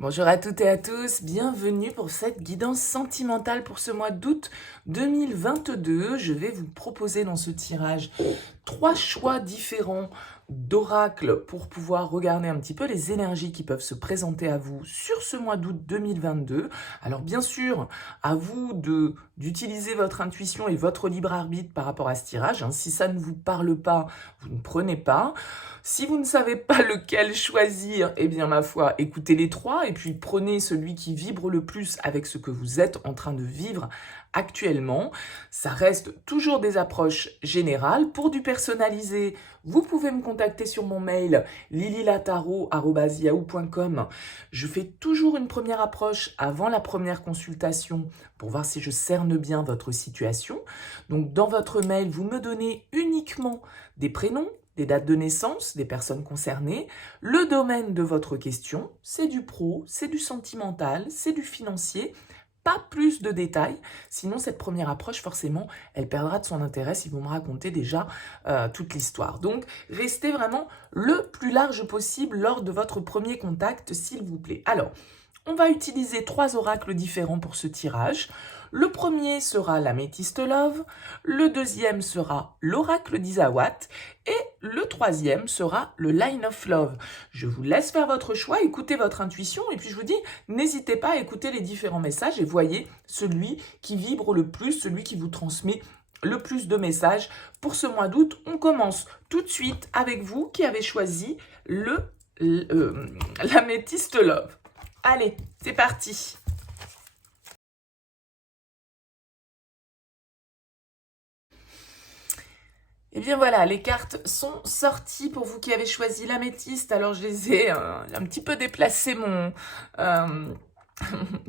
Bonjour à toutes et à tous, bienvenue pour cette guidance sentimentale pour ce mois d'août 2022. Je vais vous proposer dans ce tirage 3 choix différents d'oracles pour pouvoir regarder un petit peu les énergies qui peuvent se présenter à vous sur ce mois d'août 2022. Alors bien sûr, à vous d'utiliser votre intuition et votre libre arbitre par rapport à ce tirage. Si ça ne vous parle pas, vous ne prenez pas. Si vous ne savez pas lequel choisir, eh bien ma foi, écoutez les trois et puis prenez celui qui vibre le plus avec ce que vous êtes en train de vivre actuellement. Ça reste toujours des approches générales. Pour du personnalisé, vous pouvez me contacter sur mon mail lililataro@yahoo.com. Je fais toujours une première approche avant la première consultation pour voir si je cerne bien votre situation. Donc dans votre mail, vous me donnez uniquement des prénoms, des dates de naissance des personnes concernées, le domaine de votre question, c'est du pro, c'est du sentimental, c'est du financier, pas plus de détails, sinon cette première approche, forcément, elle perdra de son intérêt si vous me racontez déjà toute l'histoire. Donc, restez vraiment le plus large possible lors de votre premier contact, s'il vous plaît. Alors, on va utiliser 3 oracles différents pour ce tirage. Le premier sera l'améthyste love, le deuxième sera l'oracle d'Isawat et le troisième sera le line of love. Je vous laisse faire votre choix, écoutez votre intuition et puis je vous dis, n'hésitez pas à écouter les différents messages et voyez celui qui vibre le plus, celui qui vous transmet le plus de messages. Pour ce mois d'août, on commence tout de suite avec vous qui avez choisi l'améthyste love. Allez, c'est parti. Et bien voilà, les cartes sont sorties pour vous qui avez choisi l'améthyste. Alors je les ai un petit peu déplacé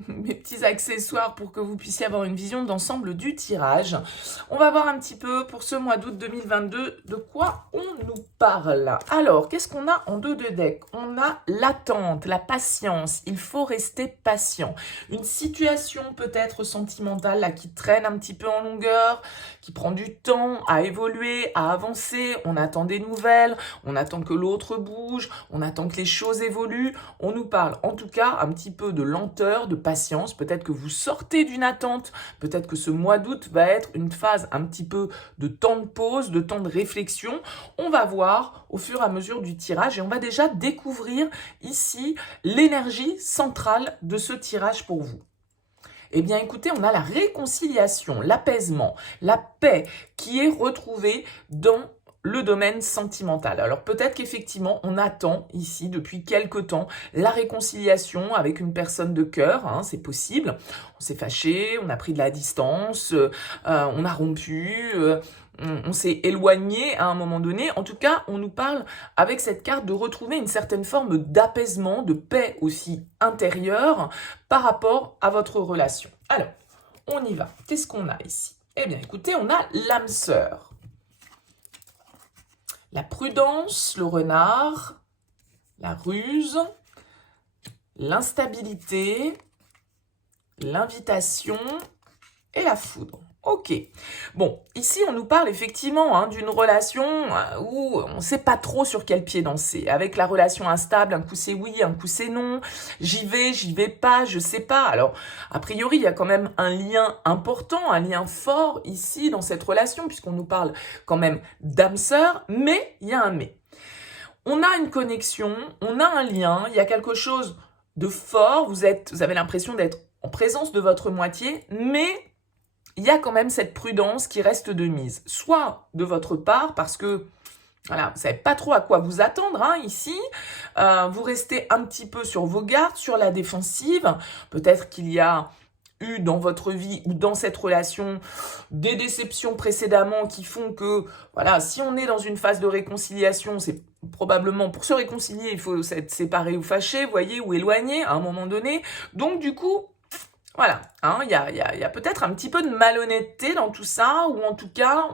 mes petits accessoires pour que vous puissiez avoir une vision d'ensemble du tirage. On va voir un petit peu pour ce mois d'août 2022 de quoi on nous parle. Alors, qu'est-ce qu'on a en dos de deck? On a l'attente, la patience, il faut rester patient. Une situation peut-être sentimentale là, qui traîne un petit peu en longueur, qui prend du temps à évoluer, à avancer, on attend des nouvelles, on attend que l'autre bouge, on attend que les choses évoluent. On nous parle en tout cas un petit peu de lenteur, de patience, peut-être que vous sortez d'une attente, peut-être que ce mois d'août va être une phase un petit peu de temps de pause, de temps de réflexion. On va voir au fur et à mesure du tirage et on va déjà découvrir ici l'énergie centrale de ce tirage pour vous. Eh bien écoutez, on a la réconciliation, l'apaisement, la paix qui est retrouvée dans le domaine sentimental. Alors peut-être qu'effectivement, on attend ici depuis quelque temps la réconciliation avec une personne de cœur, c'est possible. On s'est fâché, on a pris de la distance, on a rompu, on s'est éloigné à un moment donné. En tout cas, on nous parle avec cette carte de retrouver une certaine forme d'apaisement, de paix aussi intérieure par rapport à votre relation. Alors, on y va. Qu'est-ce qu'on a ici? Eh bien, écoutez, on a l'âme sœur. La prudence, le renard, la ruse, l'instabilité, l'invitation et la foudre. Ok. Bon, ici, on nous parle effectivement d'une relation où on ne sait pas trop sur quel pied danser. Avec la relation instable, un coup c'est oui, un coup c'est non. J'y vais pas, je sais pas. Alors, a priori, il y a quand même un lien important, un lien fort ici dans cette relation, puisqu'on nous parle quand même d'âme sœur, mais il y a un mais. On a une connexion, on a un lien, il y a quelque chose de fort, vous avez l'impression d'être en présence de votre moitié, mais il y a quand même cette prudence qui reste de mise. Soit de votre part, parce que voilà, vous ne savez pas trop à quoi vous attendre ici. Vous restez un petit peu sur vos gardes, sur la défensive. Peut-être qu'il y a eu dans votre vie ou dans cette relation des déceptions précédemment qui font que, voilà, si on est dans une phase de réconciliation, c'est probablement pour se réconcilier, il faut s'être séparé ou fâché, vous voyez, ou éloigné à un moment donné. Donc du coup, voilà, il y a peut-être un petit peu de malhonnêteté dans tout ça, ou en tout cas,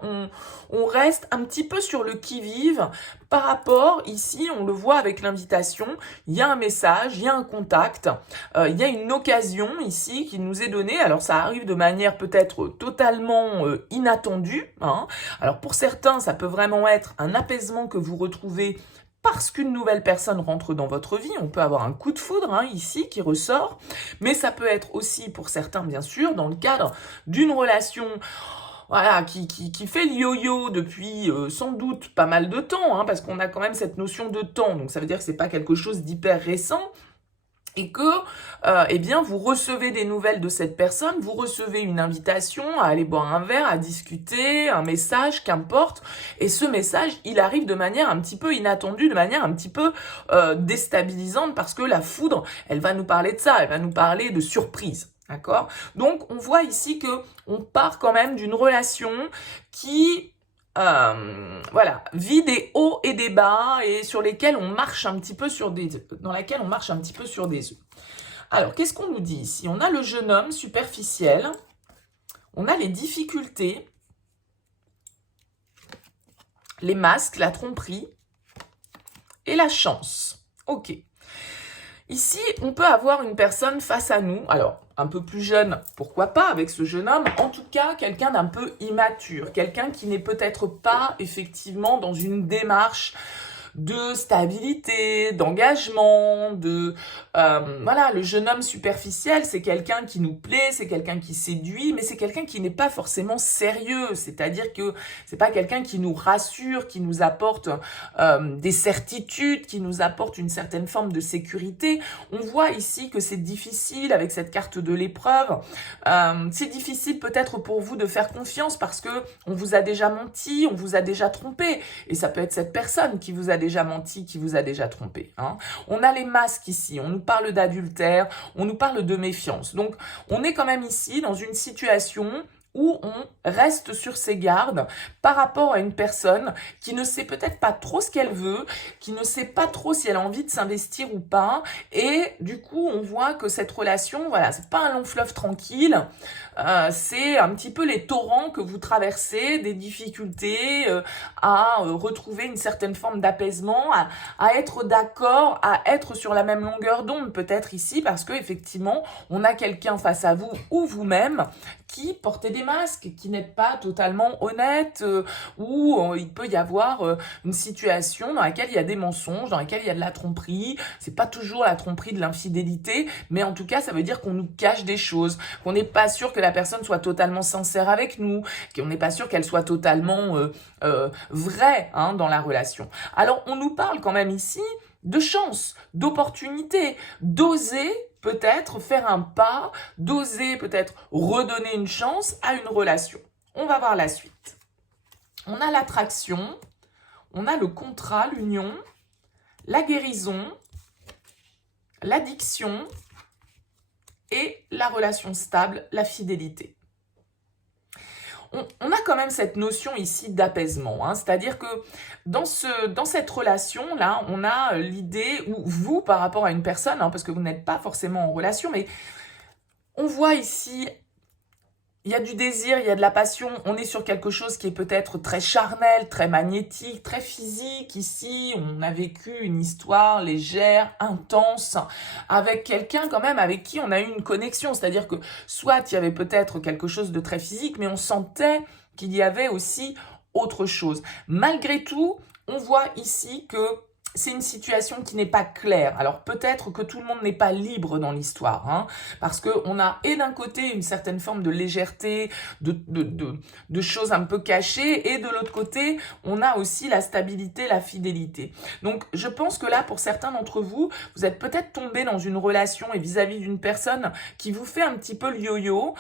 on reste un petit peu sur le qui-vive par rapport, ici, on le voit avec l'invitation, il y a un message, il y a un contact, il y a une occasion ici qui nous est donnée. Alors, ça arrive de manière peut-être totalement inattendue. Alors, pour certains, ça peut vraiment être un apaisement que vous retrouvez parce qu'une nouvelle personne rentre dans votre vie. On peut avoir un coup de foudre ici qui ressort, mais ça peut être aussi pour certains, bien sûr, dans le cadre d'une relation voilà, qui fait le yo-yo depuis sans doute pas mal de temps, parce qu'on a quand même cette notion de temps, donc ça veut dire que c'est pas quelque chose d'hyper récent, et que, eh bien, vous recevez des nouvelles de cette personne, vous recevez une invitation à aller boire un verre, à discuter, un message, qu'importe, et ce message, il arrive de manière un petit peu inattendue, de manière un petit peu déstabilisante, parce que la foudre, elle va nous parler de ça, elle va nous parler de surprise. D'accord? Donc, on voit ici que on part quand même d'une relation qui voilà, vit des hauts et des bas et sur lesquels on marche un petit peu sur dans laquelle on marche un petit peu sur des œufs. Alors, qu'est-ce qu'on nous dit ici? On a le jeune homme superficiel, on a les difficultés, les masques, la tromperie et la chance. Ok. Ici, on peut avoir une personne face à nous, alors un peu plus jeune, pourquoi pas, avec ce jeune homme, en tout cas quelqu'un d'un peu immature, quelqu'un qui n'est peut-être pas effectivement dans une démarche de stabilité, d'engagement, voilà, le jeune homme superficiel, c'est quelqu'un qui nous plaît, c'est quelqu'un qui séduit, mais c'est quelqu'un qui n'est pas forcément sérieux, c'est-à-dire que c'est pas quelqu'un qui nous rassure, qui nous apporte des certitudes, qui nous apporte une certaine forme de sécurité. On voit ici que c'est difficile avec cette carte de l'épreuve, c'est difficile peut-être pour vous de faire confiance parce que on vous a déjà menti, on vous a déjà trompé, et ça peut être cette personne qui vous a déjà menti, qui vous a déjà trompé. On a les masques ici, on nous parle d'adultère, on nous parle de méfiance. Donc, on est quand même ici dans une situation où on reste sur ses gardes par rapport à une personne qui ne sait peut-être pas trop ce qu'elle veut, qui ne sait pas trop si elle a envie de s'investir ou pas, et du coup on voit que cette relation, voilà, c'est pas un long fleuve tranquille, c'est un petit peu les torrents que vous traversez, des difficultés à retrouver une certaine forme d'apaisement, à être d'accord, à être sur la même longueur d'onde peut-être ici, parce que effectivement on a quelqu'un face à vous ou vous-même qui portez des masques, qui n'êtes pas totalement honnête, où il peut y avoir une situation dans laquelle il y a des mensonges, dans laquelle il y a de la tromperie. C'est pas toujours la tromperie de l'infidélité, mais en tout cas, ça veut dire qu'on nous cache des choses, qu'on n'est pas sûr que la personne soit totalement sincère avec nous, qu'on n'est pas sûr qu'elle soit totalement vraie dans la relation. Alors, on nous parle quand même ici de chance, d'opportunité, d'oser peut-être faire un pas, d'oser peut-être redonner une chance à une relation. On va voir la suite. On a l'attraction, on a le contrat, l'union, la guérison, l'addiction et la relation stable, la fidélité. On a quand même cette notion ici d'apaisement, c'est-à-dire que dans cette relation-là, on a l'idée, ou vous par rapport à une personne, parce que vous n'êtes pas forcément en relation, mais on voit ici, il y a du désir, il y a de la passion, on est sur quelque chose qui est peut-être très charnel, très magnétique, très physique. Ici, on a vécu une histoire légère, intense, avec quelqu'un quand même avec qui on a eu une connexion. C'est-à-dire que soit il y avait peut-être quelque chose de très physique, mais on sentait qu'il y avait aussi autre chose. Malgré tout, on voit ici que c'est une situation qui n'est pas claire. Alors peut-être que tout le monde n'est pas libre dans l'histoire, parce qu'on a et d'un côté une certaine forme de légèreté, de choses un peu cachées, et de l'autre côté, on a aussi la stabilité, la fidélité. Donc je pense que là, pour certains d'entre vous, vous êtes peut-être tombé dans une relation et vis-à-vis d'une personne qui vous fait un petit peu le yo-yo,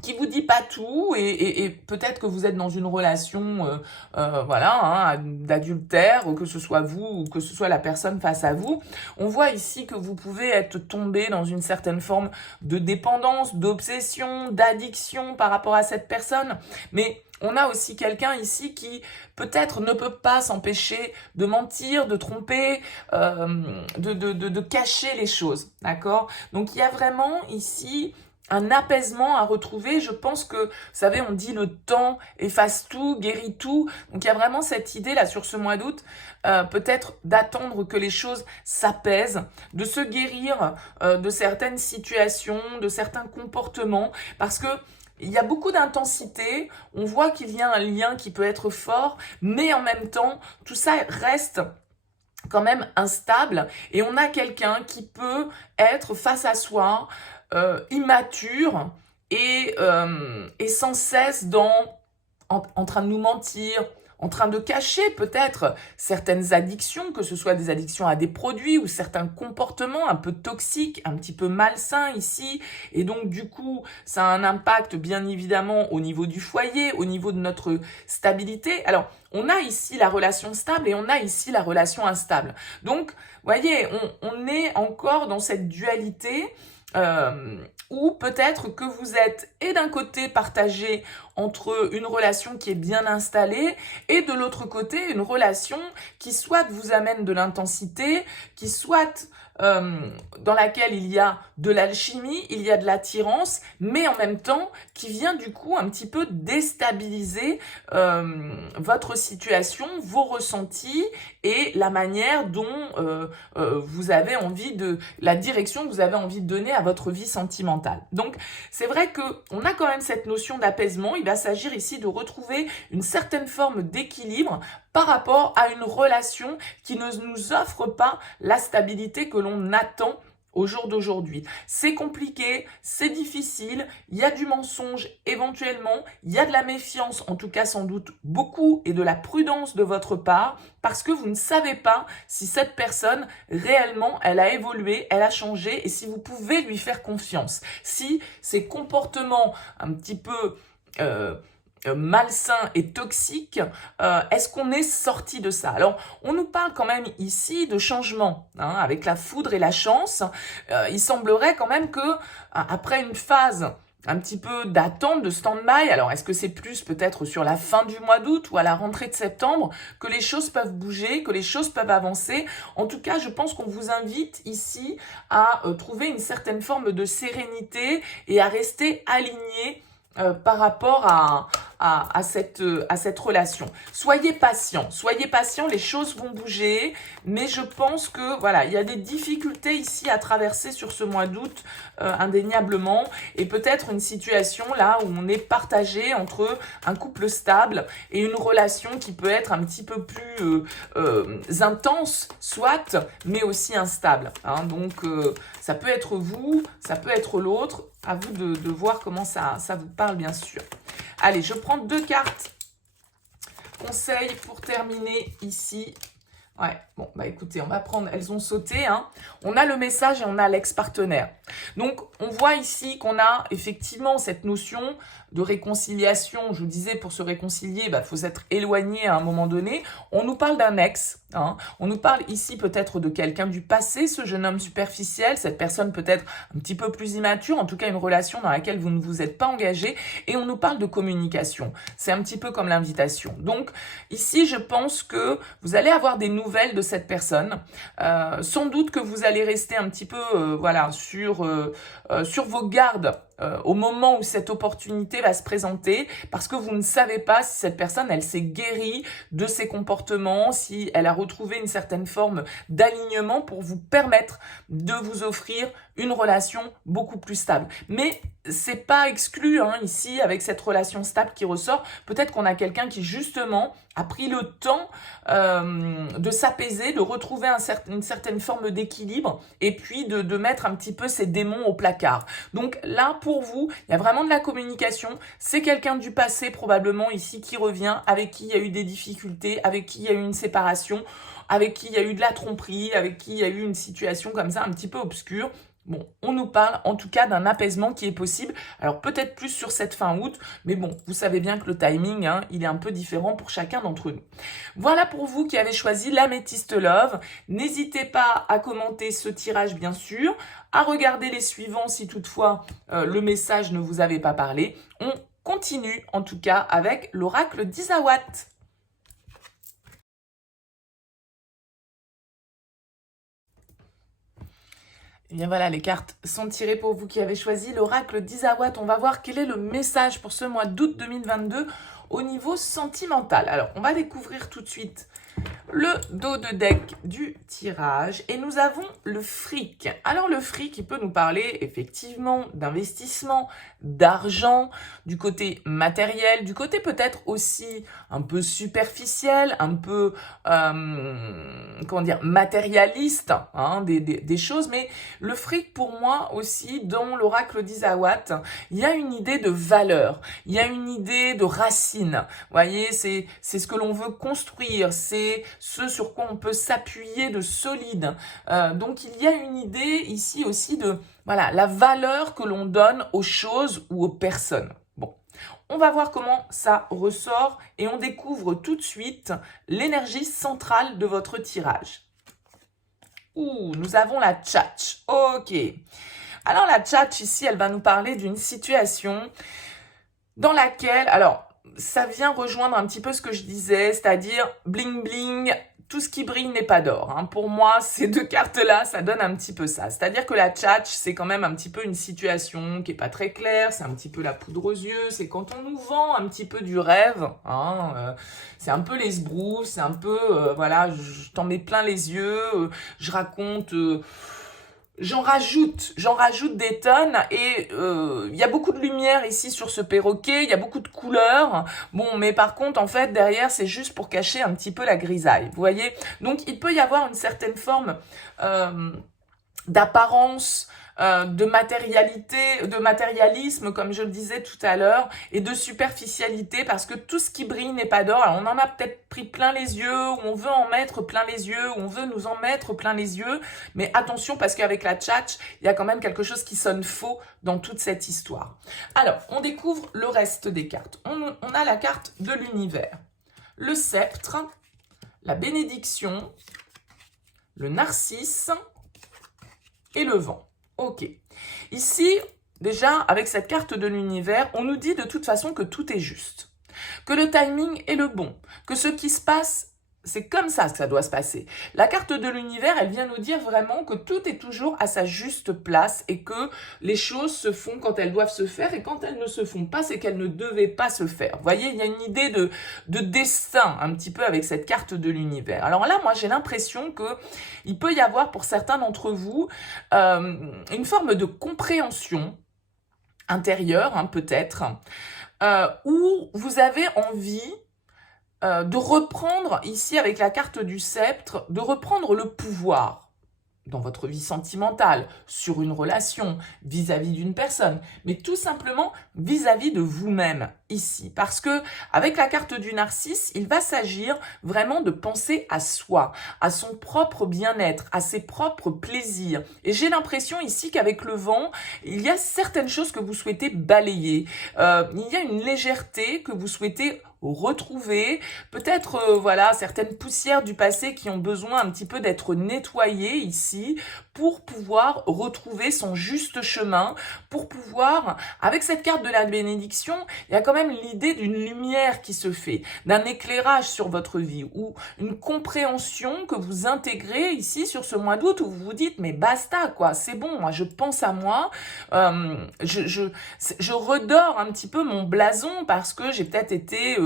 qui vous dit pas tout, et peut-être que vous êtes dans une relation voilà, d'adultère, que ce soit vous ou que ce soit la personne face à vous. On voit ici que vous pouvez être tombé dans une certaine forme de dépendance, d'obsession, d'addiction par rapport à cette personne, mais on a aussi quelqu'un ici qui peut-être ne peut pas s'empêcher de mentir, de tromper, de cacher les choses, d'accord? Donc il y a vraiment ici un apaisement à retrouver. Je pense que, vous savez, on dit le temps efface tout, guérit tout. Donc, il y a vraiment cette idée, là, sur ce mois d'août, peut-être d'attendre que les choses s'apaisent, de se guérir de certaines situations, de certains comportements, parce que il y a beaucoup d'intensité, on voit qu'il y a un lien qui peut être fort, mais en même temps, tout ça reste quand même instable et on a quelqu'un qui peut être face à soi, immature et sans cesse en train de nous mentir, en train de cacher peut-être certaines addictions, que ce soit des addictions à des produits ou certains comportements un peu toxiques, un petit peu malsains ici. Et donc du coup, ça a un impact bien évidemment au niveau du foyer, au niveau de notre stabilité. Alors, on a ici la relation stable et on a ici la relation instable. Donc, vous voyez, on est encore dans cette dualité ou peut-être que vous êtes et d'un côté partagé entre une relation qui est bien installée et de l'autre côté une relation qui soit vous amène de l'intensité, qui soit dans laquelle il y a de l'alchimie, il y a de l'attirance, mais en même temps qui vient du coup un petit peu déstabiliser votre situation, vos ressentis et la manière dont vous avez envie la direction que vous avez envie de donner à votre vie sentimentale. Donc c'est vrai qu'on a quand même cette notion d'apaisement. Il va s'agir ici de retrouver une certaine forme d'équilibre par rapport à une relation qui ne nous offre pas la stabilité que l'on attend au jour d'aujourd'hui. C'est compliqué, c'est difficile, il y a du mensonge éventuellement, il y a de la méfiance, en tout cas sans doute beaucoup, et de la prudence de votre part, parce que vous ne savez pas si cette personne, réellement, elle a évolué, elle a changé, et si vous pouvez lui faire confiance. Si ses comportements un petit peu malsain et toxique, est-ce qu'on est sorti de ça? Alors, on nous parle quand même ici de changement, hein, avec la foudre et la chance. Il semblerait quand même que après une phase un petit peu d'attente, de stand-by, alors est-ce que c'est plus peut-être sur la fin du mois d'août ou à la rentrée de septembre que les choses peuvent bouger, que les choses peuvent avancer? En tout cas, je pense qu'on vous invite ici à trouver une certaine forme de sérénité et à rester aligné par rapport à cette relation. Soyez patient, les choses vont bouger, mais je pense que voilà, il y a des difficultés ici à traverser sur ce mois d'août, indéniablement, et peut-être une situation là où on est partagé entre un couple stable et une relation qui peut être un petit peu plus intense, soit, mais aussi instable, hein. Donc ça peut être vous, ça peut être l'autre. À vous de voir comment ça vous parle, bien sûr. Allez, je prends 2 cartes conseils pour terminer ici. Ouais, bon, bah écoutez, on va prendre, elles ont sauté, hein. On a le message et on a l'ex-partenaire. Donc, on voit ici qu'on a effectivement cette notion de réconciliation. Je vous disais, pour se réconcilier, il faut s'être éloigné à un moment donné. On nous parle d'un ex, hein. On nous parle ici peut-être de quelqu'un du passé, ce jeune homme superficiel, cette personne peut-être un petit peu plus immature, en tout cas une relation dans laquelle vous ne vous êtes pas engagé. Et on nous parle de communication. C'est un petit peu comme l'invitation. Donc, ici, je pense que vous allez avoir des nouvelles de cette personne. Sans doute que vous allez rester un petit peu voilà, sur vos gardes au moment où cette opportunité va se présenter, parce que vous ne savez pas si cette personne, elle s'est guérie de ses comportements, si elle a retrouvé une certaine forme d'alignement pour vous permettre de vous offrir une relation beaucoup plus stable. Mais c'est pas exclu, hein, ici, avec cette relation stable qui ressort. Peut-être qu'on a quelqu'un qui, justement, a pris le temps de s'apaiser, de retrouver une certaine forme d'équilibre et puis de mettre un petit peu ses démons au placard. Donc là, pour vous, il y a vraiment de la communication. C'est quelqu'un du passé, probablement, ici, qui revient, avec qui il y a eu des difficultés, avec qui il y a eu une séparation, avec qui il y a eu de la tromperie, avec qui il y a eu une situation comme ça un petit peu obscure. Bon, on nous parle en tout cas d'un apaisement qui est possible. Alors peut-être plus sur cette fin août, mais bon, vous savez bien que le timing, hein, il est un peu différent pour chacun d'entre nous. Voilà pour vous qui avez choisi l'Améthyste Love. N'hésitez pas à commenter ce tirage, bien sûr, à regarder les suivants si toutefois le message ne vous avait pas parlé. On continue en tout cas avec l'oracle d'Isawat. Et bien voilà, les cartes sont tirées pour vous qui avez choisi l'oracle d'Isawat. On va voir quel est le message pour ce mois d'août 2022 au niveau sentimental. Alors, on va découvrir tout de suite le dos de deck du tirage et nous avons le fric. Alors le fric, il peut nous parler effectivement d'investissement, d'argent, du côté matériel, du côté peut-être aussi un peu superficiel, un peu, comment dire, matérialiste, hein, des choses. Mais le fric, pour moi aussi, dans l'oracle d'Isawat, il y a une idée de valeur, il y a une idée de racine. Vous voyez, c'est ce que l'on veut construire, c'est ce sur quoi on peut s'appuyer de solide. Donc il y a une idée ici aussi de voilà la valeur que l'on donne aux choses ou aux personnes. Bon, on va voir comment ça ressort et on découvre tout de suite l'énergie centrale de votre tirage. Ouh, nous avons la tchatch. Ok. Alors la tchatch ici, elle va nous parler d'une situation dans laquelle, alors ça vient rejoindre un petit peu ce que je disais, c'est-à-dire bling bling, tout ce qui brille n'est pas d'or. Hein. Pour moi, ces deux cartes-là, ça donne un petit peu ça. C'est-à-dire que la tchatch, c'est quand même un petit peu une situation qui est pas très claire, c'est un petit peu la poudre aux yeux, c'est quand on nous vend un petit peu du rêve, hein, c'est un peu les sbroufs, c'est un peu, voilà, je t'en mets plein les yeux, je raconte... J'en rajoute des tonnes et il y a beaucoup de lumière ici sur ce perroquet, il y a beaucoup de couleurs. Bon, mais par contre, en fait, derrière, c'est juste pour cacher un petit peu la grisaille, vous voyez. Donc, il peut y avoir une certaine forme d'apparence, de matérialité, de matérialisme, comme je le disais tout à l'heure, et de superficialité, parce que tout ce qui brille n'est pas d'or. Alors, on en a peut-être pris plein les yeux, ou on veut en mettre plein les yeux, ou on veut nous en mettre plein les yeux, mais attention, parce qu'avec la tchatch, il y a quand même quelque chose qui sonne faux dans toute cette histoire. Alors, on découvre le reste des cartes. On a la carte de l'univers, le sceptre, la bénédiction, le narcisse et le vent. Ok. Ici, déjà, avec cette carte de l'univers, on nous dit de toute façon que tout est juste, que le timing est le bon, que ce qui se passe, c'est comme ça que ça doit se passer. La carte de l'univers, elle vient nous dire vraiment que tout est toujours à sa juste place et que les choses se font quand elles doivent se faire et quand elles ne se font pas, c'est qu'elles ne devaient pas se faire. Vous voyez, il y a une idée de destin un petit peu avec cette carte de l'univers. Alors là, moi, j'ai l'impression que il peut y avoir pour certains d'entre vous une forme de compréhension intérieure, hein, peut-être, où vous avez envie de reprendre, ici avec la carte du sceptre, de reprendre le pouvoir dans votre vie sentimentale, sur une relation, vis-à-vis d'une personne, mais tout simplement vis-à-vis de vous-même ici. Parce que avec la carte du narcisse, il va s'agir vraiment de penser à soi, à son propre bien-être, à ses propres plaisirs. Et j'ai l'impression ici qu'avec le vent, il y a certaines choses que vous souhaitez balayer. Il y a une légèreté que vous souhaitez retrouver, peut-être voilà certaines poussières du passé qui ont besoin un petit peu d'être nettoyées ici pour pouvoir retrouver son juste chemin, pour pouvoir, avec cette carte de la bénédiction, il y a quand même l'idée d'une lumière qui se fait, d'un éclairage sur votre vie ou une compréhension que vous intégrez ici sur ce mois d'août où vous vous dites mais basta quoi, c'est bon, moi je pense à moi, je redore un petit peu mon blason parce que j'ai peut-être été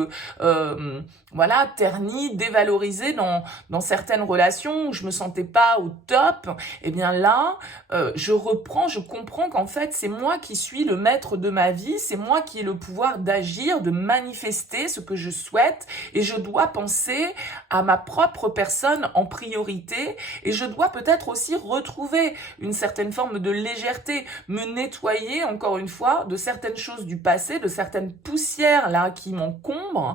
voilà, terni, dévalorisé dans certaines relations où je me sentais pas au top. Et bien là, je reprends, je comprends qu'en fait, c'est moi qui suis le maître de ma vie, c'est moi qui ai le pouvoir d'agir, de manifester ce que je souhaite et je dois penser à ma propre personne en priorité et je dois peut-être aussi retrouver une certaine forme de légèreté, me nettoyer encore une fois de certaines choses du passé, de certaines poussières là qui m'encombrent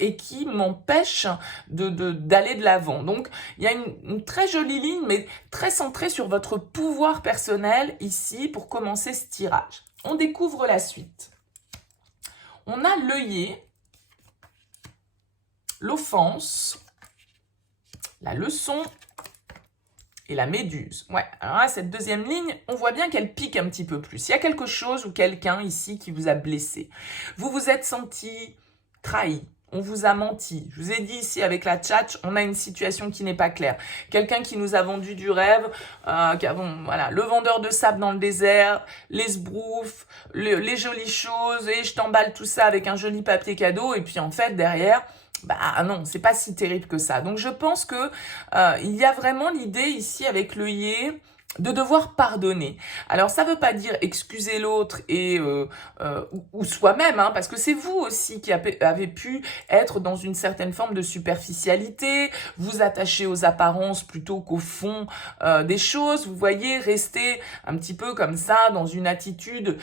et qui m'empêchent d'aller de l'avant. Donc, il y a une très jolie ligne, mais très centrée sur votre pouvoir personnel ici pour commencer ce tirage. On découvre la suite. On a l'œillet, l'offense, la leçon et la méduse. Ouais, alors là, cette deuxième ligne, on voit bien qu'elle pique un petit peu plus. Il y a quelque chose ou quelqu'un ici qui vous a blessé. Vous vous êtes senti trahi. On vous a menti. Je vous ai dit ici avec la tchatch, on a une situation qui n'est pas claire. Quelqu'un qui nous a vendu du rêve, voilà, le vendeur de sable dans le désert, les sbroufs, les jolies choses, et je t'emballe tout ça avec un joli papier cadeau, et puis en fait derrière, bah non, c'est pas si terrible que ça. Donc je pense que il y a vraiment l'idée ici avec l'œillet de devoir pardonner. Alors ça veut pas dire excuser l'autre et ou soi-même, hein, parce que c'est vous aussi qui avez pu être dans une certaine forme de superficialité, vous attacher aux apparences plutôt qu'au fond des choses. Vous voyez, rester un petit peu comme ça dans une attitude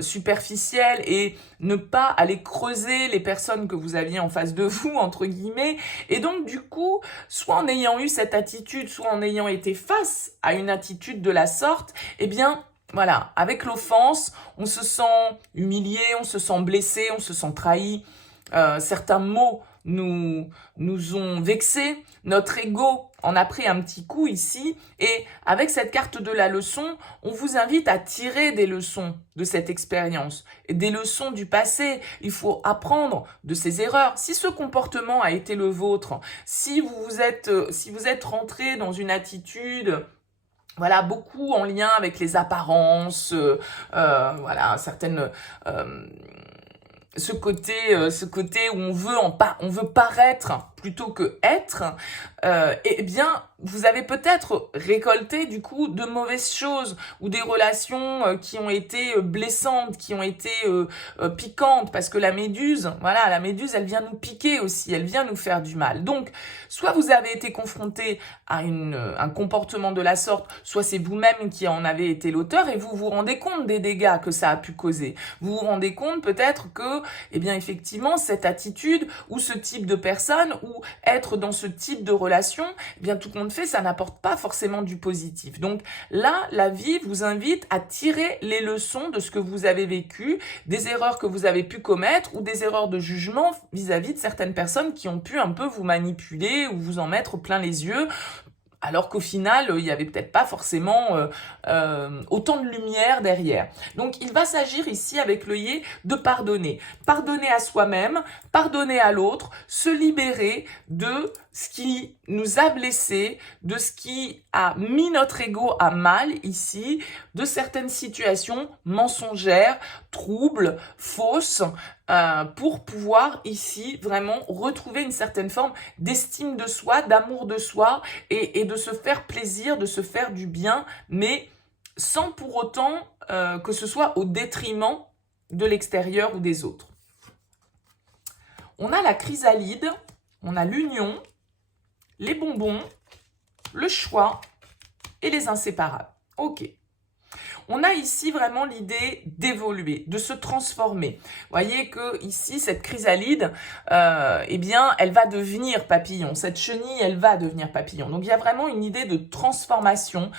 superficielle et ne pas aller creuser les personnes que vous aviez en face de vous, entre guillemets. Et donc du coup, soit en ayant eu cette attitude, soit en ayant été face à une attitude de la sorte, eh bien, voilà, avec l'offense, on se sent humilié, on se sent blessé, on se sent trahi. Certains mots nous ont vexés, notre ego en a pris un petit coup ici, et avec cette carte de la leçon, on vous invite à tirer des leçons de cette expérience, des leçons du passé. Il faut apprendre de ces erreurs. Si ce comportement a été le vôtre, si vous êtes rentré dans une attitude, voilà, beaucoup en lien avec les apparences, voilà, certaines... ce côté où on veut paraître plutôt que être, eh bien, vous avez peut-être récolté du coup de mauvaises choses ou des relations qui ont été blessantes, qui ont été piquantes, parce que la méduse, voilà, la méduse, elle vient nous piquer aussi, elle vient nous faire du mal. Donc, soit vous avez été confronté à un comportement de la sorte, soit c'est vous-même qui en avez été l'auteur et vous vous rendez compte des dégâts que ça a pu causer. Vous vous rendez compte peut-être que, eh bien, effectivement, cette attitude ou ce type de personne ou être dans ce type de relation, eh bien, tout compte fait, ça n'apporte pas forcément du positif. Donc là, la vie vous invite à tirer les leçons de ce que vous avez vécu, des erreurs que vous avez pu commettre ou des erreurs de jugement vis-à-vis de certaines personnes qui ont pu un peu vous manipuler ou vous en mettre plein les yeux, alors qu'au final, il n'y avait peut-être pas forcément autant de lumière derrière. Donc, il va s'agir ici, avec l'œillet, de pardonner. Pardonner à soi-même, pardonner à l'autre, se libérer de ce qui nous a blessés, de ce qui a mis notre ego à mal ici, de certaines situations mensongères, troubles, fausses, pour pouvoir ici vraiment retrouver une certaine forme d'estime de soi, d'amour de soi et de se faire plaisir, de se faire du bien, mais sans pour autant que ce soit au détriment de l'extérieur ou des autres. On a la chrysalide, on a l'union, les bonbons, le choix et les inséparables. Ok. On a ici vraiment l'idée d'évoluer, de se transformer. Vous voyez que ici, cette chrysalide, eh bien, elle va devenir papillon. Cette chenille, elle va devenir papillon. Donc, il y a vraiment une idée de transformation.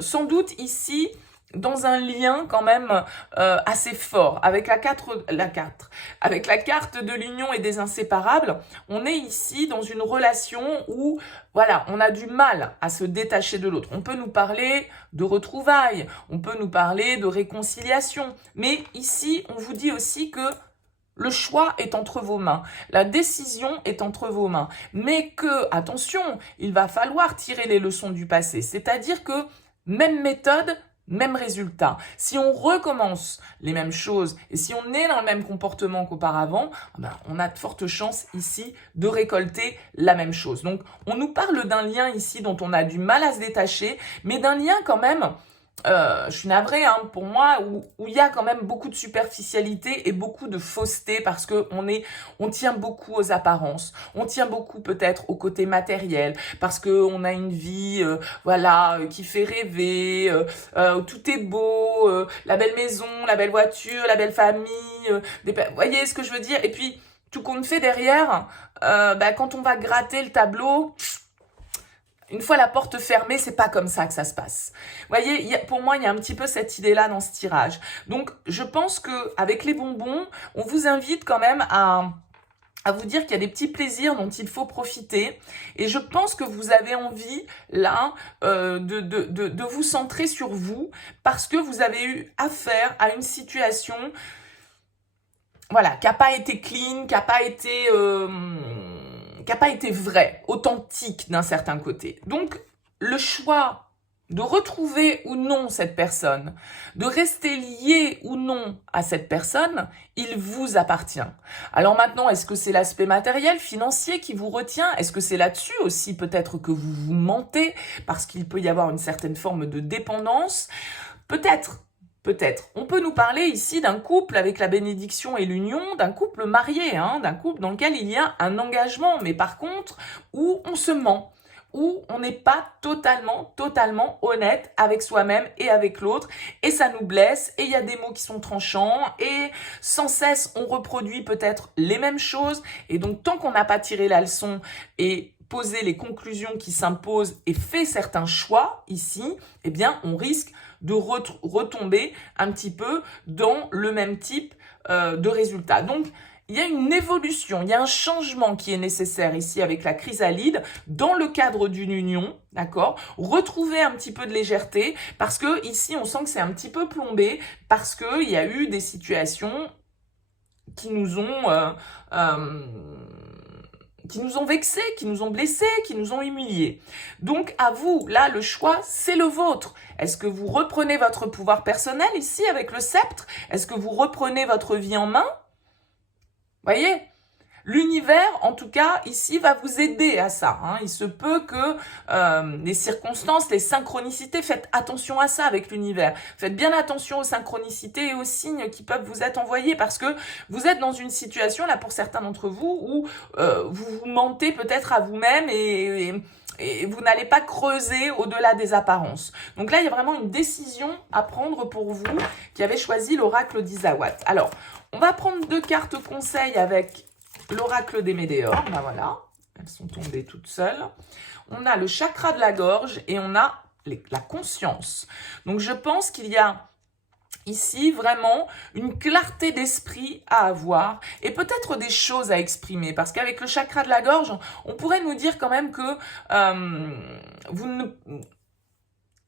Sans doute ici, dans un lien quand même assez fort avec avec la carte de l'union et des inséparables. On est ici dans une relation où voilà, on a du mal à se détacher de l'autre. On peut nous parler de retrouvailles, on peut nous parler de réconciliation, mais ici on vous dit aussi que le choix est entre vos mains, la décision est entre vos mains, mais que, attention, il va falloir tirer les leçons du passé, c'est-à-dire que même méthode, même résultat. Si on recommence les mêmes choses et si on est dans le même comportement qu'auparavant, ben, on a de fortes chances ici de récolter la même chose. Donc, on nous parle d'un lien ici dont on a du mal à se détacher, mais d'un lien quand même, je suis navrée, hein, pour moi, où il y a quand même beaucoup de superficialité et beaucoup de fausseté parce que on tient beaucoup aux apparences, on tient beaucoup peut-être au côté matériel parce que on a une vie, voilà, qui fait rêver, tout est beau, la belle maison, la belle voiture, la belle famille, vous voyez ce que je veux dire? Et puis tout compte fait derrière, quand on va gratter le tableau. Une fois la porte fermée, c'est pas comme ça que ça se passe. Vous voyez, pour moi, il y a un petit peu cette idée-là dans ce tirage. Donc, je pense que avec les bonbons, on vous invite quand même à vous dire qu'il y a des petits plaisirs dont il faut profiter. Et je pense que vous avez envie, là, de vous centrer sur vous parce que vous avez eu affaire à une situation, voilà, qui n'a pas été clean, qui n'a pas été vrai, authentique d'un certain côté. Donc, le choix de retrouver ou non cette personne, de rester lié ou non à cette personne, il vous appartient. Alors maintenant, est-ce que c'est l'aspect matériel, financier qui vous retient? Est-ce que c'est là-dessus aussi peut-être que vous vous mentez parce qu'il peut y avoir une certaine forme de dépendance? Peut-être. Peut-être. On peut nous parler ici d'un couple avec la bénédiction et l'union, d'un couple marié, hein, d'un couple dans lequel il y a un engagement, mais par contre, où on se ment, où on n'est pas totalement honnête avec soi-même et avec l'autre, et ça nous blesse, et il y a des mots qui sont tranchants, et sans cesse, on reproduit peut-être les mêmes choses, et donc tant qu'on n'a pas tiré la leçon et poser les conclusions qui s'imposent et fait certains choix ici, eh bien, on risque de retomber un petit peu dans le même type de résultat. Donc, il y a une évolution, il y a un changement qui est nécessaire ici avec la chrysalide dans le cadre d'une union, d'accord? Retrouver un petit peu de légèreté parce que ici, on sent que c'est un petit peu plombé parce qu'il y a eu des situations qui nous ont vexés, qui nous ont blessés, qui nous ont humiliés. Donc, à vous, là, le choix, c'est le vôtre. Est-ce que vous reprenez votre pouvoir personnel ici avec le sceptre? Est-ce que vous reprenez votre vie en main? Voyez? L'univers, en tout cas, ici, va vous aider à ça. Hein. Il se peut que les circonstances, les synchronicités, faites attention à ça avec l'univers. Faites bien attention aux synchronicités et aux signes qui peuvent vous être envoyés parce que vous êtes dans une situation, là, pour certains d'entre vous, où vous vous mentez peut-être à vous-même et vous n'allez pas creuser au-delà des apparences. Donc là, il y a vraiment une décision à prendre pour vous qui avez choisi l'oracle d'Isawat. Alors, on va prendre 2 cartes conseils avec l'oracle des Médéors. Ben voilà, elles sont tombées toutes seules. On a le chakra de la gorge et on a la conscience. Donc, je pense qu'il y a ici vraiment une clarté d'esprit à avoir et peut-être des choses à exprimer parce qu'avec le chakra de la gorge, on pourrait nous dire quand même que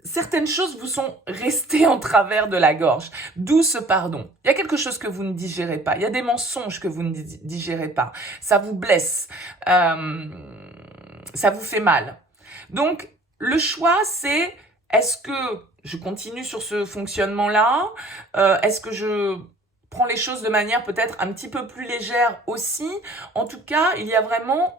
certaines choses vous sont restées en travers de la gorge, d'où ce pardon. Il y a quelque chose que vous ne digérez pas, il y a des mensonges que vous ne digérez pas, ça vous blesse, ça vous fait mal. Donc, le choix, c'est est-ce que je continue sur ce fonctionnement-là? Est-ce que je prends les choses de manière peut-être un petit peu plus légère aussi? En tout cas, il y a vraiment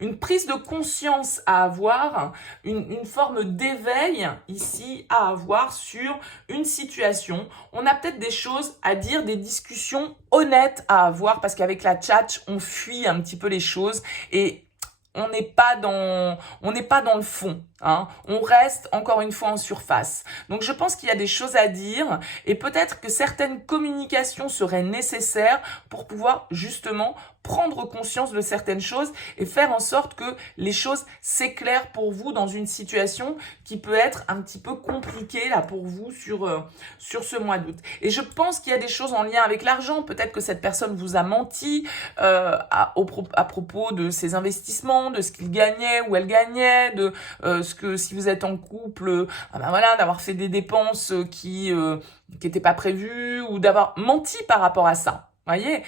une prise de conscience à avoir, une forme d'éveil ici à avoir sur une situation. On a peut-être des choses à dire, des discussions honnêtes à avoir parce qu'avec la tchatch, on fuit un petit peu les choses et on n'est pas dans le fond, hein. On reste encore une fois en surface. Donc je pense qu'il y a des choses à dire et peut-être que certaines communications seraient nécessaires pour pouvoir justement prendre conscience de certaines choses et faire en sorte que les choses s'éclairent pour vous dans une situation qui peut être un petit peu compliquée là pour vous sur ce mois d'août. Et je pense qu'il y a des choses en lien avec l'argent. Peut-être que cette personne vous a menti à propos de ses investissements, de ce qu'il gagnait ou elle gagnait, de ce que si vous êtes en couple, ben voilà, d'avoir fait des dépenses qui n'étaient pas prévues ou d'avoir menti par rapport à ça. Voyez,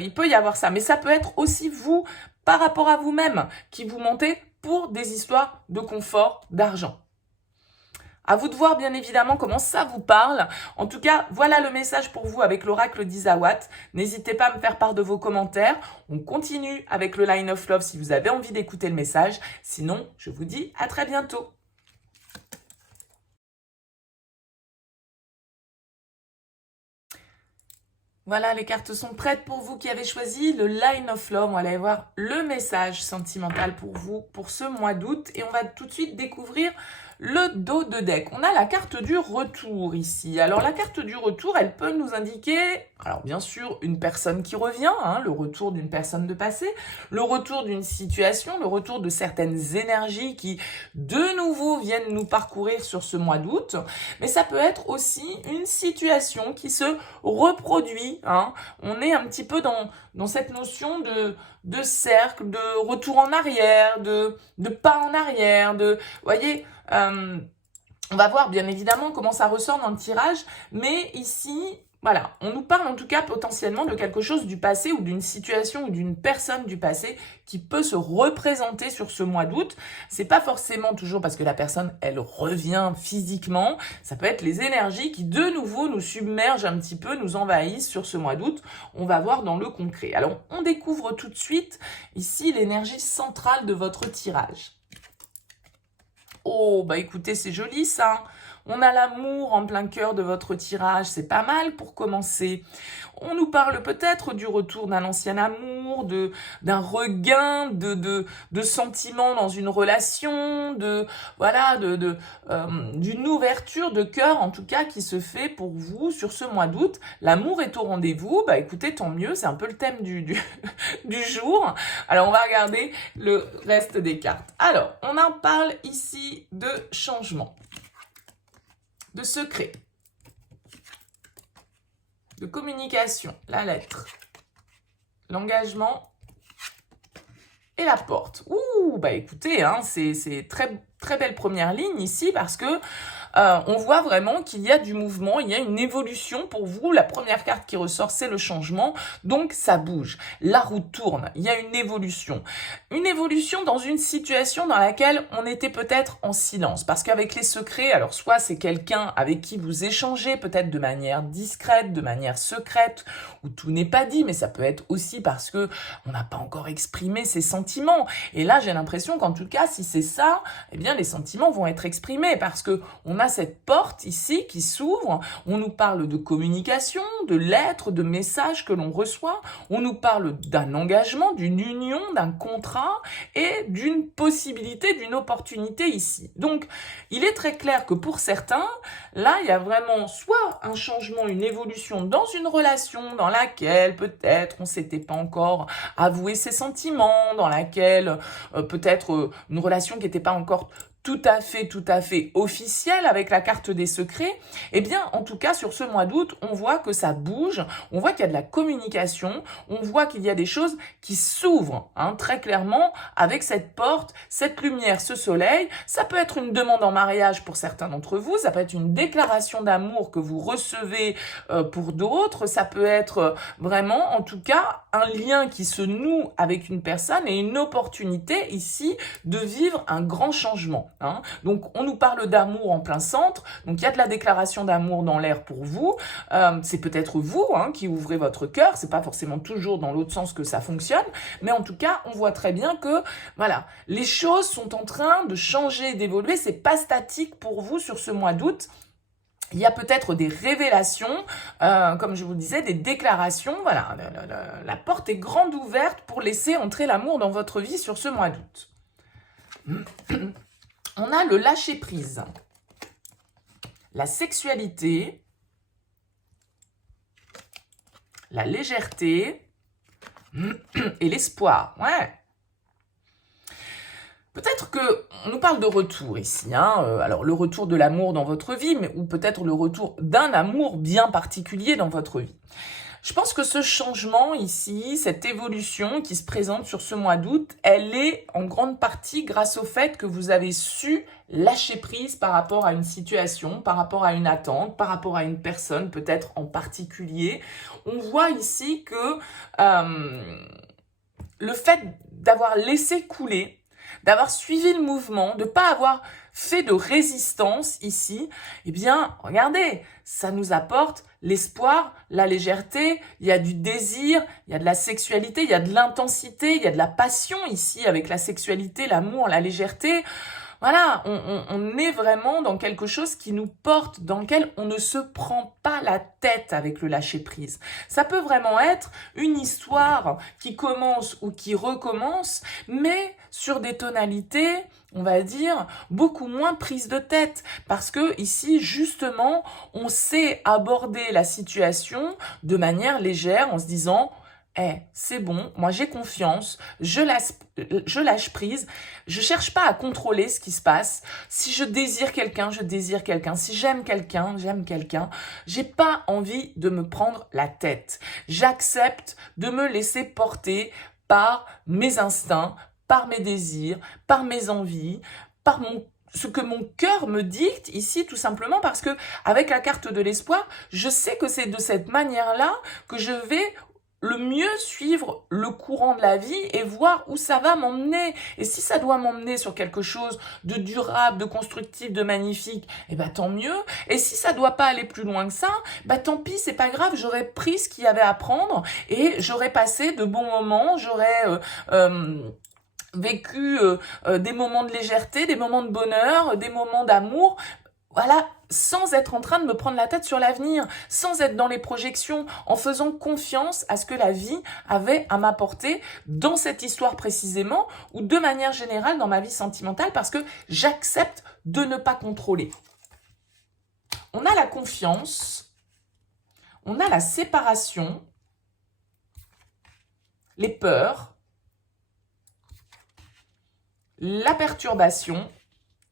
il peut y avoir ça, mais ça peut être aussi vous par rapport à vous-même qui vous mentez pour des histoires de confort, d'argent. À vous de voir bien évidemment comment ça vous parle. En tout cas, voilà le message pour vous avec l'oracle d'Isawat. N'hésitez pas à me faire part de vos commentaires. On continue avec le Line of Love si vous avez envie d'écouter le message. Sinon, je vous dis à très bientôt. Voilà, les cartes sont prêtes pour vous qui avez choisi le Line of Love. On va aller voir le message sentimental pour vous pour ce mois d'août. Et on va tout de suite découvrir le dos de deck. On a la carte du retour ici. Alors, la carte du retour, elle peut nous indiquer, alors bien sûr, une personne qui revient, hein, le retour d'une personne de passé, le retour d'une situation, le retour de certaines énergies qui, de nouveau, viennent nous parcourir sur ce mois d'août. Mais ça peut être aussi une situation qui se reproduit. Hein. On est un petit peu dans cette notion de cercle, de retour en arrière, de pas en arrière, vous voyez, on va voir bien évidemment comment ça ressort dans le tirage, mais ici, Voilà, on nous parle en tout cas potentiellement de quelque chose du passé ou d'une situation ou d'une personne du passé qui peut se représenter sur ce mois d'août. C'est pas forcément toujours parce que la personne, elle revient physiquement. Ça peut être les énergies qui de nouveau nous submergent un petit peu, nous envahissent sur ce mois d'août. On va voir dans le concret. Alors, on découvre tout de suite ici l'énergie centrale de votre tirage. Oh, bah écoutez, c'est joli ça. On a l'amour en plein cœur de votre tirage, c'est pas mal pour commencer. On nous parle peut-être du retour d'un ancien amour, d'un regain de sentiments dans une relation, d'une ouverture de cœur en tout cas qui se fait pour vous sur ce mois d'août. L'amour est au rendez-vous, bah écoutez, tant mieux, c'est un peu le thème du jour. Alors on va regarder le reste des cartes. Alors, on en parle ici de changement, de secret, de communication, la lettre, l'engagement et la porte. Ouh, bah écoutez, hein, c'est très, très belle première ligne ici parce que on voit vraiment qu'il y a du mouvement, il y a une évolution pour vous. La première carte qui ressort, c'est le changement. Donc, ça bouge. La roue tourne. Il y a une évolution. Une évolution dans une situation dans laquelle on était peut-être en silence. Parce qu'avec les secrets, alors soit c'est quelqu'un avec qui vous échangez, peut-être de manière discrète, de manière secrète, où tout n'est pas dit, mais ça peut être aussi parce que on n'a pas encore exprimé ses sentiments. Et là, j'ai l'impression qu'en tout cas, si c'est ça, eh bien, les sentiments vont être exprimés parce que on a cette porte ici qui s'ouvre, on nous parle de communication, de lettres, de messages que l'on reçoit, on nous parle d'un engagement, d'une union, d'un contrat et d'une possibilité, d'une opportunité ici. Donc, il est très clair que pour certains, là, il y a vraiment soit un changement, une évolution dans une relation dans laquelle peut-être on s'était pas encore avoué ses sentiments, dans laquelle peut-être une relation qui n'était pas encore tout à fait officiel avec la carte des secrets, eh bien, en tout cas, sur ce mois d'août, on voit que ça bouge, on voit qu'il y a de la communication, on voit qu'il y a des choses qui s'ouvrent, hein, très clairement, avec cette porte, cette lumière, ce soleil. Ça peut être une demande en mariage pour certains d'entre vous, ça peut être une déclaration d'amour que vous recevez pour d'autres, ça peut être vraiment, en tout cas, un lien qui se noue avec une personne et une opportunité ici de vivre un grand changement. Hein. Donc, on nous parle d'amour en plein centre. Donc, il y a de la déclaration d'amour dans l'air pour vous. C'est peut-être vous qui ouvrez votre cœur. C'est pas forcément toujours dans l'autre sens que ça fonctionne. Mais en tout cas, on voit très bien que, voilà, les choses sont en train de changer, d'évoluer. C'est pas statique pour vous sur ce mois d'août. Il y a peut-être des révélations, comme je vous disais, des déclarations. Voilà, la porte est grande ouverte pour laisser entrer l'amour dans votre vie sur ce mois d'août. On a le lâcher-prise, la sexualité, la légèreté et l'espoir. Ouais. Peut-être qu'on nous parle de retour ici, alors le retour de l'amour dans votre vie, ou peut-être le retour d'un amour bien particulier dans votre vie. Je pense que ce changement ici, cette évolution qui se présente sur ce mois d'août, elle est en grande partie grâce au fait que vous avez su lâcher prise par rapport à une situation, par rapport à une attente, par rapport à une personne peut-être en particulier. On voit ici que le fait d'avoir laissé couler, d'avoir suivi le mouvement, de ne pas avoir fait de résistance ici, eh bien, regardez, ça nous apporte l'espoir, la légèreté, il y a du désir, il y a de la sexualité, il y a de l'intensité, il y a de la passion ici avec la sexualité, l'amour, la légèreté. Voilà, on est vraiment dans quelque chose qui nous porte, dans lequel on ne se prend pas la tête avec le lâcher-prise. Ça peut vraiment être une histoire qui commence ou qui recommence, mais sur des tonalités, on va dire, beaucoup moins prise de tête. Parce que ici, justement, on sait aborder la situation de manière légère en se disant... c'est bon, moi j'ai confiance, je lâche prise, je cherche pas à contrôler ce qui se passe. Si je désire quelqu'un, je désire quelqu'un. Si j'aime quelqu'un, j'aime quelqu'un. J'ai pas envie de me prendre la tête. J'accepte de me laisser porter par mes instincts, par mes désirs, par mes envies, par ce que mon cœur me dicte ici, tout simplement parce que avec la carte de l'espoir, je sais que c'est de cette manière-là que je vais le mieux suivre le courant de la vie et voir où ça va m'emmener. Et si ça doit m'emmener sur quelque chose de durable, de constructif, de magnifique, eh ben tant mieux. Et si ça doit pas aller plus loin que ça, bah tant pis, c'est pas grave, j'aurais pris ce qu'il y avait à prendre et j'aurais passé de bons moments, j'aurais vécu des moments de légèreté, des moments de bonheur, des moments d'amour. Voilà, sans être en train de me prendre la tête sur l'avenir, sans être dans les projections, en faisant confiance à ce que la vie avait à m'apporter dans cette histoire précisément, ou de manière générale dans ma vie sentimentale, parce que j'accepte de ne pas contrôler. On a la confiance, on a la séparation, les peurs, la perturbation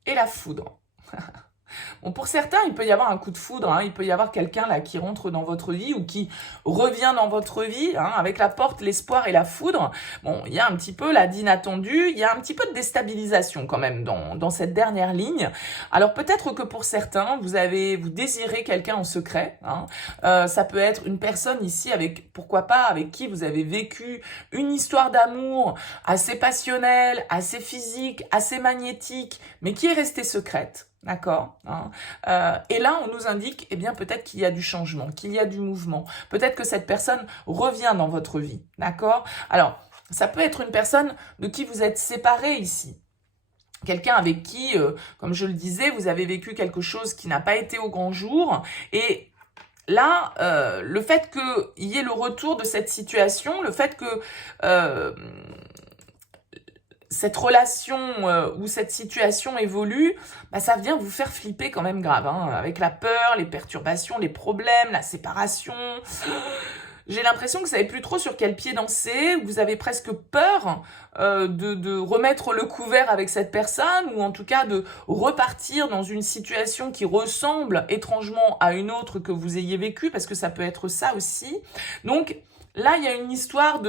et la foudre. Bon, pour certains, il peut y avoir un coup de foudre, hein, il peut y avoir quelqu'un là qui rentre dans votre vie ou qui revient dans votre vie, hein, avec la porte, l'espoir et la foudre. Bon, il y a un petit peu là d'inattendu, il y a un petit peu de déstabilisation quand même dans cette dernière ligne. Alors peut-être que pour certains, vous désirez quelqu'un en secret, hein. Ça peut être une personne ici avec, pourquoi pas, avec qui vous avez vécu une histoire d'amour assez passionnelle, assez physique, assez magnétique, mais qui est restée secrète. D'accord, hein. Et là, on nous indique, eh bien, peut-être qu'il y a du changement, qu'il y a du mouvement. Peut-être que cette personne revient dans votre vie. D'accord. Alors, ça peut être une personne de qui vous êtes séparés ici. Quelqu'un avec qui, comme je le disais, vous avez vécu quelque chose qui n'a pas été au grand jour. Et là, le fait qu'il y ait le retour de cette situation, le fait que cette relation ou cette situation évolue, bah, ça vient vous faire flipper quand même grave, hein, avec la peur, les perturbations, les problèmes, la séparation. J'ai l'impression que vous savez plus trop sur quel pied danser, vous avez presque peur de remettre le couvert avec cette personne, ou en tout cas de repartir dans une situation qui ressemble étrangement à une autre que vous ayez vécue, parce que ça peut être ça aussi. Donc là, il y a une histoire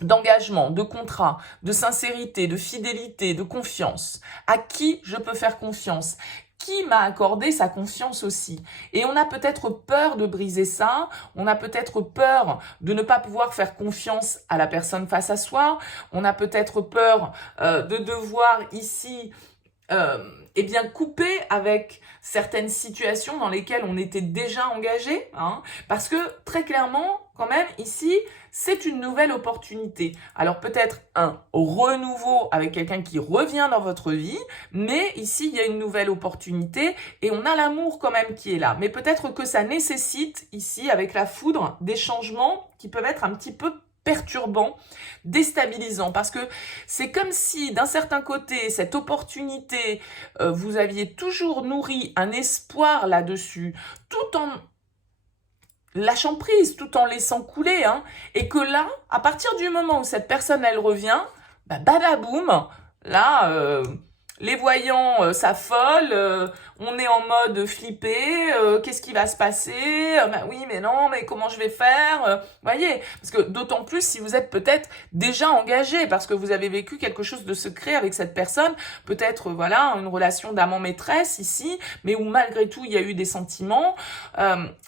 d'engagement, de contrat, de sincérité, de fidélité, de confiance. À qui je peux faire confiance? Qui m'a accordé sa confiance aussi? Et on a peut-être peur de briser ça, on a peut-être peur de ne pas pouvoir faire confiance à la personne face à soi, on a peut-être peur de devoir ici eh bien couper avec certaines situations dans lesquelles on était déjà engagé, hein, parce que très clairement, quand même, ici, c'est une nouvelle opportunité. Alors peut-être un renouveau avec quelqu'un qui revient dans votre vie, mais ici, il y a une nouvelle opportunité et on a l'amour quand même qui est là. Mais peut-être que ça nécessite, ici, avec la foudre, des changements qui peuvent être un petit peu perturbant, déstabilisant, parce que c'est comme si d'un certain côté cette opportunité, vous aviez toujours nourri un espoir là-dessus, tout en lâchant prise, tout en laissant couler, hein, et que là, à partir du moment où cette personne elle revient, bah badaboum, là les voyants s'affolent, on est en mode flippé, qu'est-ce qui va se passer? Bah oui, mais non, mais comment je vais faire? Voyez, parce que d'autant plus si vous êtes peut-être déjà engagé, parce que vous avez vécu quelque chose de secret avec cette personne, peut-être voilà une relation d'amant-maîtresse ici, mais où malgré tout il y a eu des sentiments.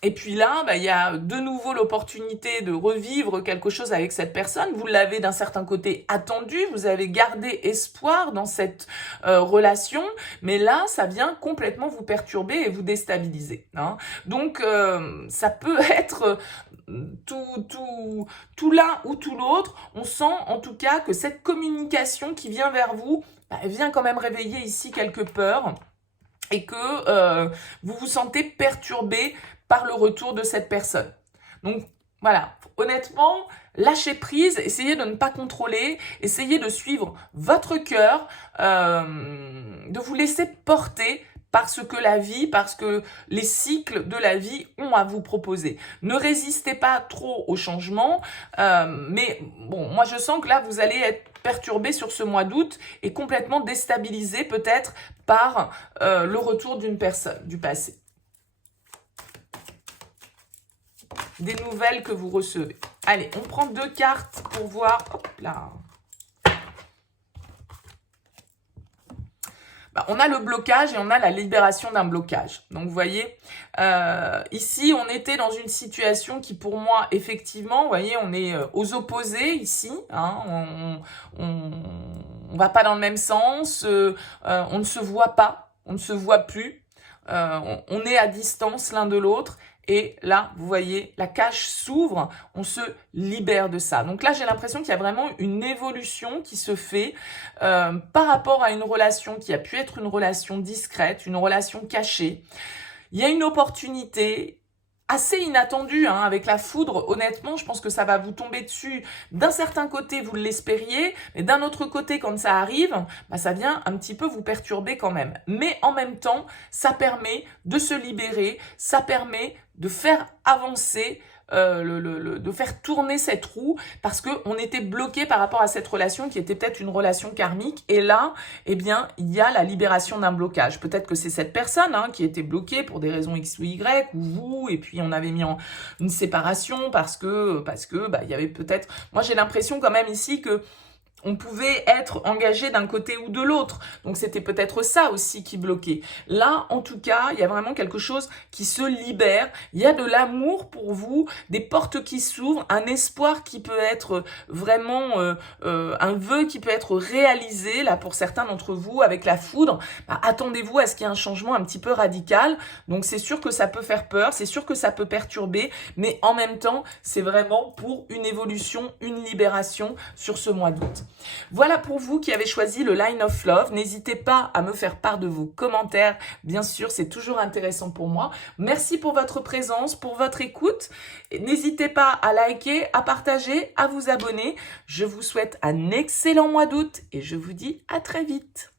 Et puis là, bah, il y a de nouveau l'opportunité de revivre quelque chose avec cette personne. Vous l'avez d'un certain côté attendu, vous avez gardé espoir dans cette relation, mais là, ça vient complètement vous perturber et vous déstabiliser, hein. Donc, ça peut être tout l'un ou tout l'autre. On sent en tout cas que cette communication qui vient vers vous, bah, elle vient quand même réveiller ici quelques peurs et que vous vous sentez perturbé par le retour de cette personne. Donc, voilà, honnêtement, lâchez prise, essayez de ne pas contrôler, essayez de suivre votre cœur, de vous laisser porter par ce que la vie, parce que les cycles de la vie ont à vous proposer. Ne résistez pas trop au changement, mais bon, moi je sens que là vous allez être perturbé sur ce mois d'août et complètement déstabilisé peut-être par le retour d'une personne du passé. Des nouvelles que vous recevez. Allez, on prend 2 cartes pour voir. Hop là. on a le blocage et on a la libération d'un blocage. Donc, vous voyez, ici, on était dans une situation qui, pour moi, effectivement, vous voyez, on est aux opposés ici. Hein, on va pas dans le même sens, on ne se voit pas, on ne se voit plus, on est à distance l'un de l'autre. Et là, vous voyez, la cage s'ouvre, on se libère de ça. Donc là, j'ai l'impression qu'il y a vraiment une évolution qui se fait par rapport à une relation qui a pu être une relation discrète, une relation cachée. Il y a une opportunité assez inattendue, hein, avec la foudre. Honnêtement, je pense que ça va vous tomber dessus. D'un certain côté, vous l'espériez, mais d'un autre côté, quand ça arrive, ça vient un petit peu vous perturber quand même. Mais en même temps, ça permet de se libérer, ça permet de faire avancer, de faire tourner cette roue, parce qu'on était bloqué par rapport à cette relation qui était peut-être une relation karmique. Et là, eh bien, il y a la libération d'un blocage. Peut-être que c'est cette personne qui était bloquée pour des raisons X ou Y, ou vous, et puis on avait mis en une séparation parce que il y avait peut-être... Moi, j'ai l'impression quand même ici que on pouvait être engagé d'un côté ou de l'autre. Donc, c'était peut-être ça aussi qui bloquait. Là, en tout cas, il y a vraiment quelque chose qui se libère. Il y a de l'amour pour vous, des portes qui s'ouvrent, un espoir qui peut être vraiment un vœu qui peut être réalisé, là, pour certains d'entre vous, avec la foudre. Attendez-vous à ce qu'il y ait un changement un petit peu radical. Donc, c'est sûr que ça peut faire peur, c'est sûr que ça peut perturber, mais en même temps, c'est vraiment pour une évolution, une libération sur ce mois d'août. Voilà pour vous qui avez choisi le Line of Love. N'hésitez pas à me faire part de vos commentaires. Bien sûr, c'est toujours intéressant pour moi. Merci pour votre présence, pour votre écoute. N'hésitez pas à liker, à partager, à vous abonner. Je vous souhaite un excellent mois d'août et je vous dis à très vite.